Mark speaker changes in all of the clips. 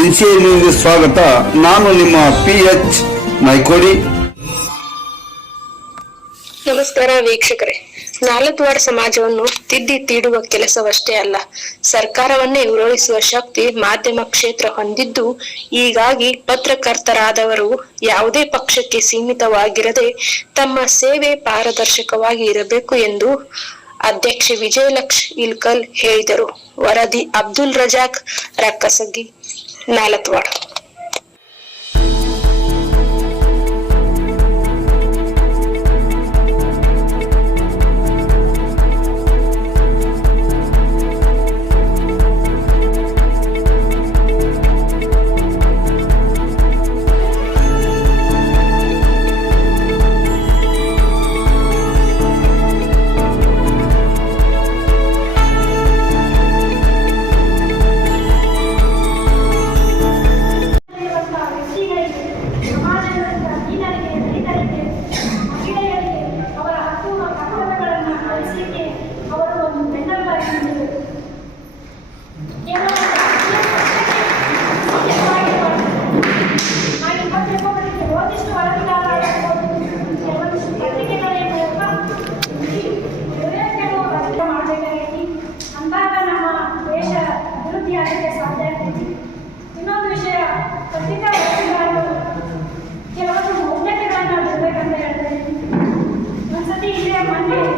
Speaker 1: ಎನ್ಸಿಎಲ್ಗೆ ಸ್ವಾಗತ. ನಾನು ನಿಮ್ಮ ಪಿಎಚ್ ಮೈಕೋಡಿ.
Speaker 2: ನಮಸ್ಕಾರ ವೀಕ್ಷಕರೇ. ನಾಲ್ಕುವಾರ ಸಮಾಜವನ್ನು ತಿದ್ದಿ ತೀಡುವ ಕೆಲಸವಷ್ಟೇ ಅಲ್ಲ, ಸರ್ಕಾರವನ್ನೇ ವಿರೋಧಿಸುವ ಶಕ್ತಿ ಮಾಧ್ಯಮ ಕ್ಷೇತ್ರ ಹೊಂದಿದ್ದು, ಹೀಗಾಗಿ ಪತ್ರಕರ್ತರಾದವರು ಯಾವುದೇ ಪಕ್ಷಕ್ಕೆ ಸೀಮಿತವಾಗಿರದೆ ತಮ್ಮ ಸೇವೆ ಪಾರದರ್ಶಕವಾಗಿ ಇರಬೇಕು ಎಂದು ಅಧ್ಯಕ್ಷೆ ವಿಜಯಲಕ್ಷ್ ಇಲ್ಕಲ್ ಹೇಳಿದರು. ವರದಿ ಅಬ್ದುಲ್ ರಜಾಕ್ ರಕ್ಕಸಗಿ.
Speaker 3: नाल तो one day.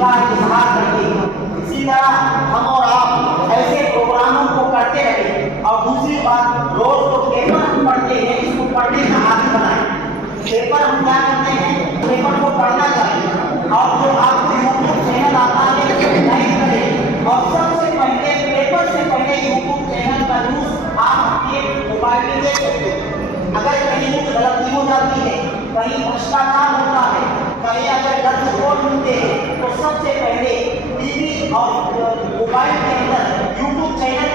Speaker 4: का इजहार करते हैं। इसी तरह हम और आप ऐसे प्रोग्रामों को करते रहे और दूसरी बात, रोज जो पेपर हम पढ़ते हैं, इसको पढ़ने का आदत बनाए। पेपर हम क्या करते हैं? पेपर को पढ़ना चाहिए। और जो आपको यूट्यूब चैनल आता है, लाइक करें। और सबसे पहले, पेपर से पहले यूट्यूब चैनल का न्यूज़ आप अपने मोबाइल में देख सकते अगर कहीं कुछ गलती हो जाती है, कहीं भ्रष्टाचार होता है, कहीं अगर गलत रिपोर्ट मिलते हैं तो सबसे पहले टीवी और मोबाइल के अंदर यूट्यूब चैनल